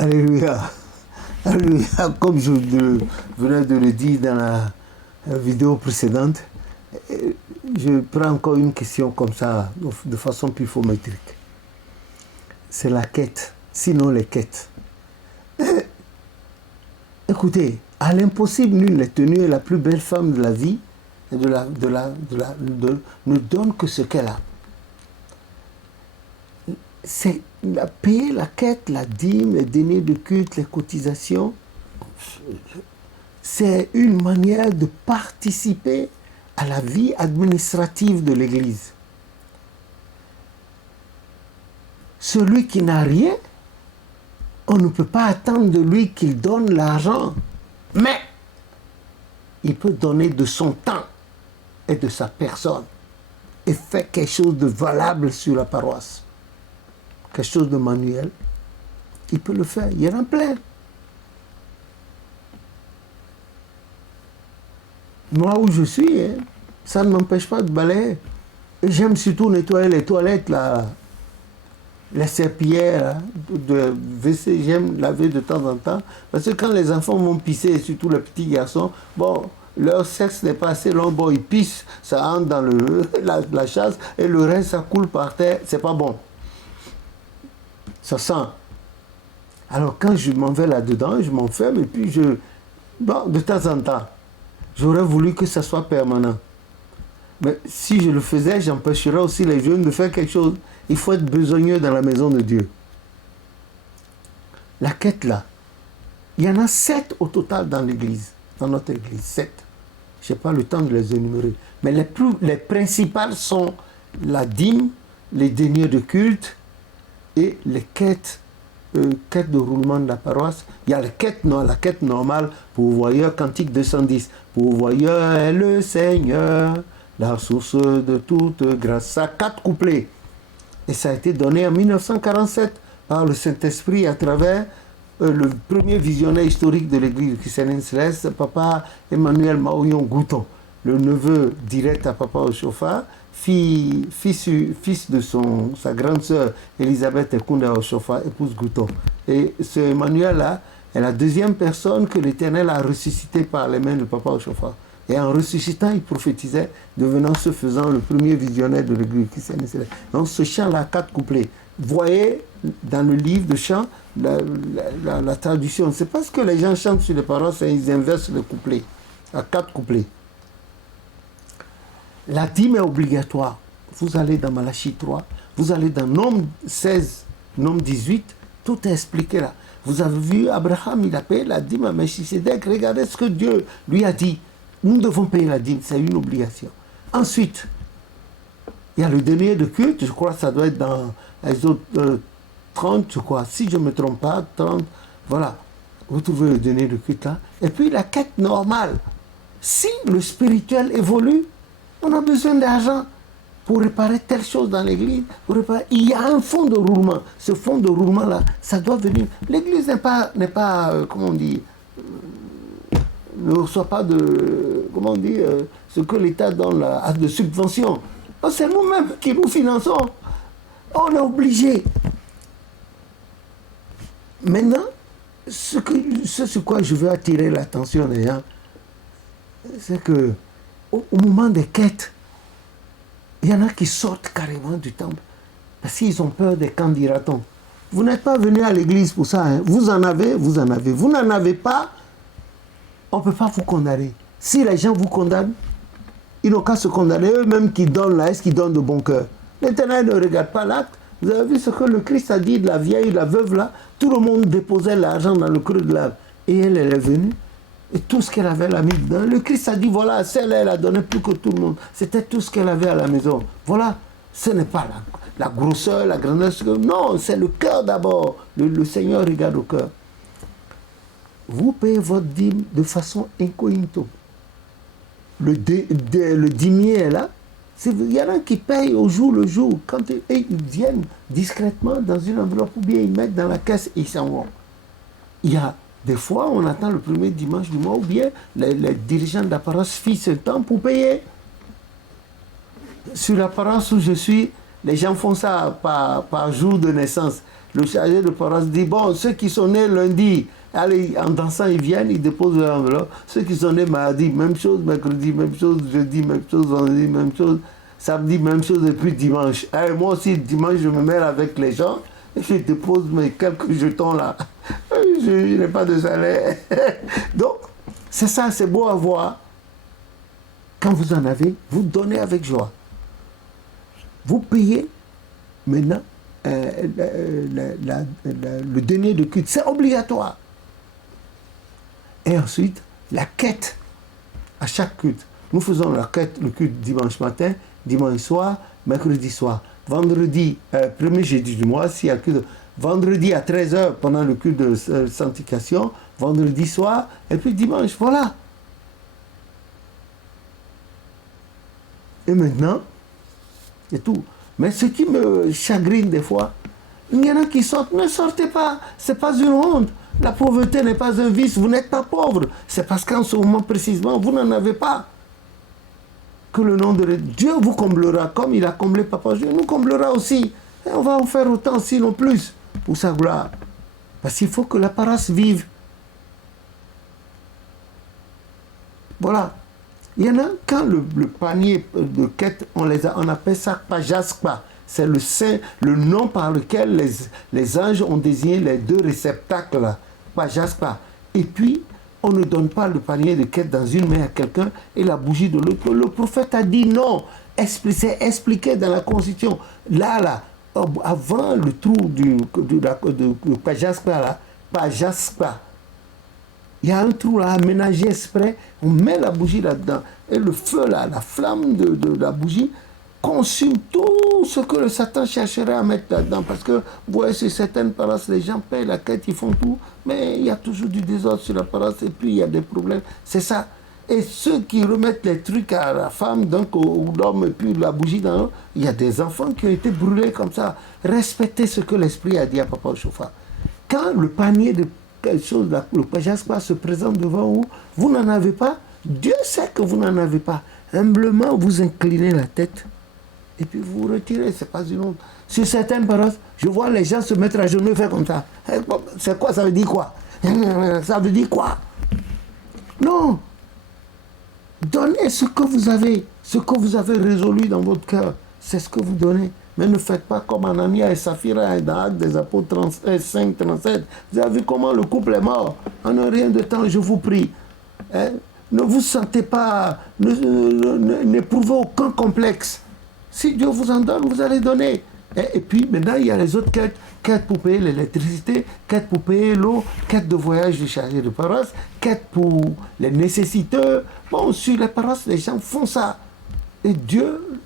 Alléluia. Alléluia. Comme je venais de le dire dans la vidéo précédente, je prends encore une question comme ça, de façon pifométrique. C'est la quête, sinon les quêtes. Écoutez, à l'impossible, nul n'est tenu, et la plus belle femme de la vie ne donne que ce qu'elle a. C'est payer la quête, la dîme, les deniers de culte, les cotisations. C'est une manière de participer à la vie administrative de l'Église. Celui qui n'a rien, on ne peut pas attendre de lui qu'il donne l'argent, mais il peut donner de son temps et de sa personne et faire quelque chose de valable sur la paroisse. Quelque chose de manuel, il peut le faire. Il y en a plein. Moi où je suis, ça ne m'empêche pas de balayer. Et j'aime surtout nettoyer les toilettes, là, les serpillères de WC, j'aime laver de temps en temps. Parce que quand les enfants vont pisser, surtout les petits garçons, bon, leur sexe n'est pas assez long, bon, ils pissent, ça entre dans la chasse, et le reste, ça coule par terre, c'est pas bon. Ça sent. Alors quand je m'en vais là-dedans, je m'enferme et puis bon, de temps en temps, j'aurais voulu que ça soit permanent. Mais si je le faisais, j'empêcherais aussi les jeunes de faire quelque chose. Il faut être besogneux dans la maison de Dieu. La quête là, il y en a 7 au total dans l'église, dans notre église, 7. Je n'ai pas le temps de les énumérer. Mais les principales sont la dîme, les deniers de culte, et les quêtes de roulement de la paroisse. Il y a la quête normale, pourvoyeur, cantique 210. Pourvoyeur est le Seigneur, la source de toute grâce. Ça a 4 couplets. Et ça a été donné en 1947 par le Saint-Esprit à travers le premier visionnaire historique de l'église chrétienne céleste, Papa Emmanuel Maouillon Gouton, le neveu direct à Papa Oshofa, fils de sa grande sœur Elisabeth Ekunda Oshofa, épouse Gouton. Et ce Emmanuel-là est la deuxième personne que l'Éternel a ressuscité par les mains de Papa Oshofa. Et en ressuscitant, il prophétisait, devenant ce faisant le premier visionnaire de l'église chrétienne céleste. Donc ce chant-là, 4 couplets. Vous voyez, dans le livre de chant, la traduction, c'est parce que les gens chantent sur les paroles, ils inversent le couplet, à 4 couplets. La dîme est obligatoire. Vous allez dans Malachie 3, vous allez dans Nombre 16, Nombre 18, tout est expliqué là. Vous avez vu Abraham, il a payé la dîme à Melchisédek. Regardez ce que Dieu lui a dit. Nous devons payer la dîme, c'est une obligation. Ensuite, il y a le denier de culte, je crois que ça doit être dans les autres 30, je crois, si je ne me trompe pas, 30, voilà. Vous trouvez le denier de culte là. Et puis la quête normale. Si le spirituel évolue, on a besoin d'argent pour réparer telle chose dans l'église. Il y a un fonds de roulement. Ce fonds de roulement-là, ça doit venir. L'église n'est pas comment on dit, ne reçoit pas de, comment on dit, ce que l'État donne là, de subventions. C'est nous-mêmes qui nous finançons. On est obligé. Maintenant, ce sur quoi je veux attirer l'attention des gens, c'est que au moment des quêtes, il y en a qui sortent carrément du temple parce qu'ils ont peur des candidatons. Vous n'êtes pas venu à l'église pour ça. Hein. Vous en avez. Vous n'en avez pas, on ne peut pas vous condamner. Si les gens vous condamnent, ils n'ont qu'à se condamner. Eux-mêmes qui donnent là, est-ce qu'ils donnent de bon cœur? L'Éternel ne regarde pas l'acte. Vous avez vu ce que le Christ a dit de la vieille, la veuve là? Tout le monde déposait l'argent dans le creux de l'arbre. Et elle est venue. Et tout ce qu'elle avait, elle a mis dedans. Le Christ a dit, voilà, celle-là, elle a donné plus que tout le monde. C'était tout ce qu'elle avait à la maison. Voilà, ce n'est pas la grosseur, la grandeur. Non, c'est le cœur d'abord. Le Seigneur regarde au cœur. Vous payez votre dîme de façon incognito. Le dîmier est là. Il y en a qui payent au jour le jour. Quand ils viennent discrètement dans une enveloppe ou bien ils mettent dans la caisse et ils s'en vont. Il y a des fois, on attend le premier dimanche du mois ou bien les dirigeants d'apparence fixent le temps pour payer. Sur l'apparence où je suis, Les gens font ça par jour de naissance. Le chargé de paroisse dit, bon, ceux qui sont nés lundi, allez, en dansant, ils viennent, ils déposent leur enveloppe. Ceux qui sont nés mardi, même chose, mercredi, même chose, jeudi, même chose, vendredi, même chose, samedi, même chose, et puis dimanche. Et moi aussi, dimanche, je me mêle avec les gens et je dépose mes quelques jetons là. Je n'ai pas de salaire. Donc, c'est ça, c'est beau à voir. Quand vous en avez, vous donnez avec joie. Vous payez maintenant le denier de culte. C'est obligatoire. Et ensuite, la quête à chaque culte. Nous faisons la quête, le culte dimanche matin, dimanche soir, mercredi soir. Vendredi, premier jeudi du mois, s'il y a le culte. Vendredi à 13h pendant le culte de sanctification, vendredi soir, et puis dimanche, voilà. Et maintenant, c'est tout. Mais ce qui me chagrine des fois, il y en a qui sortent, ne sortez pas, ce n'est pas une honte. La pauvreté n'est pas un vice, vous n'êtes pas pauvre. C'est parce qu'en ce moment précisément, vous n'en avez pas. Que le nom de Dieu vous comblera, comme il a comblé Papa Dieu, nous comblera aussi. Et on va en faire autant, sinon plus, pour sa gloire. Parce qu'il faut que la paroisse vive. Voilà. Il y en a, quand le panier de quête, on appelle ça Pajaskpa. C'est le nom par lequel les anges ont désigné les deux réceptacles, Pajaskpa. Et puis, on ne donne pas le panier de quête dans une main à quelqu'un et la bougie de l'autre. Le prophète a dit non. C'est expliqué dans la Constitution. Là, avant le trou de Pajaskpa, là, Pajaskpa. Il y a un trou là, aménagé exprès, on met la bougie là-dedans. Et le feu là, la flamme de la bougie, consume tout ce que le Satan chercherait à mettre là-dedans. Parce que, vous voyez, sur certaines paroisses, les gens payent la quête, ils font tout, mais il y a toujours du désordre sur la paroisse et puis il y a des problèmes. C'est ça. Et ceux qui remettent les trucs à la femme, donc au l'homme, et puis la bougie dans l'eau, il y a des enfants qui ont été brûlés comme ça. Respectez ce que l'Esprit a dit à Papa Chauffard. Quand le panier de quelque chose, le Pajaskpa se présente devant vous, vous n'en avez pas, Dieu sait que vous n'en avez pas. Humblement, vous inclinez la tête et puis vous vous retirez, c'est pas une honte. Sur certaines paroisses, je vois les gens se mettre à genoux et faire comme ça. C'est quoi, ça veut dire quoi? Ça veut dire quoi? Non. Donnez ce que vous avez résolu dans votre cœur. C'est ce que vous donnez. Mais ne faites pas comme Anania et Saphira dans Actes des Apôtres 5, 37. Vous avez vu comment le couple est mort. En un rien de temps, je vous prie. Hein? Ne vous sentez pas, n'éprouvez aucun complexe. Si Dieu vous en donne, vous allez donner. Et puis maintenant, il y a les autres quêtes. Quête pour payer l'électricité, quête pour payer l'eau, quête de voyage du chargé de paroisse, quête pour les nécessiteux. Bon, sur les paroisses, les gens font ça. Et Dieu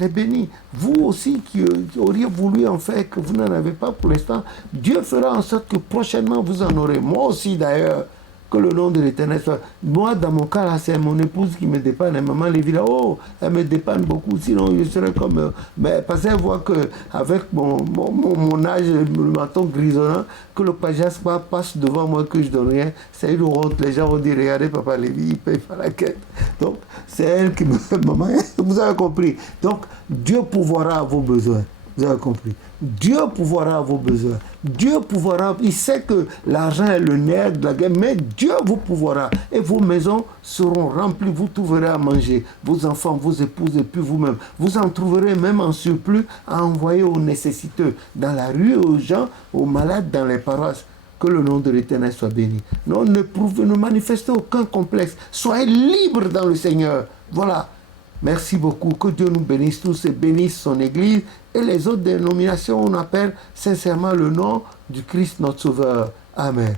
les bénit. Vous aussi qui auriez voulu en faire, que vous n'en avez pas pour l'instant, Dieu fera en sorte que prochainement vous en aurez. Moi aussi d'ailleurs, que le nom de l'Éternel soit. Moi, dans mon cas, là, c'est mon épouse qui me dépanne. Et maman Lévi, là, oh, elle me dépanne beaucoup. Sinon, je serais comme. Mais parce qu'elle voit qu'avec mon âge, le menton grisonnant, que le Pajaskpa passe devant moi, que je donne rien, c'est une honte. Les gens vont dire, regardez, Papa Lévi, il paye pas la quête. Donc, c'est elle qui me. Maman, vous avez compris. Donc, Dieu pourvoira à vos besoins. Vous avez compris. Dieu pourvoira à vos besoins. Dieu pourvoira. Il sait que l'argent est le nerf de la guerre, mais Dieu vous pourvoira. Et vos maisons seront remplies. Vous trouverez à manger. Vos enfants, vos épouses et puis vous-même. Vous en trouverez même en surplus à envoyer aux nécessiteux dans la rue, aux gens, aux malades dans les paroisses. Que le nom de l'Éternel soit béni. Non, ne manifestez aucun complexe. Soyez libres dans le Seigneur. Voilà. Merci beaucoup. Que Dieu nous bénisse tous et bénisse son Église et les autres dénominations. On appelle sincèrement le nom du Christ notre Sauveur. Amen.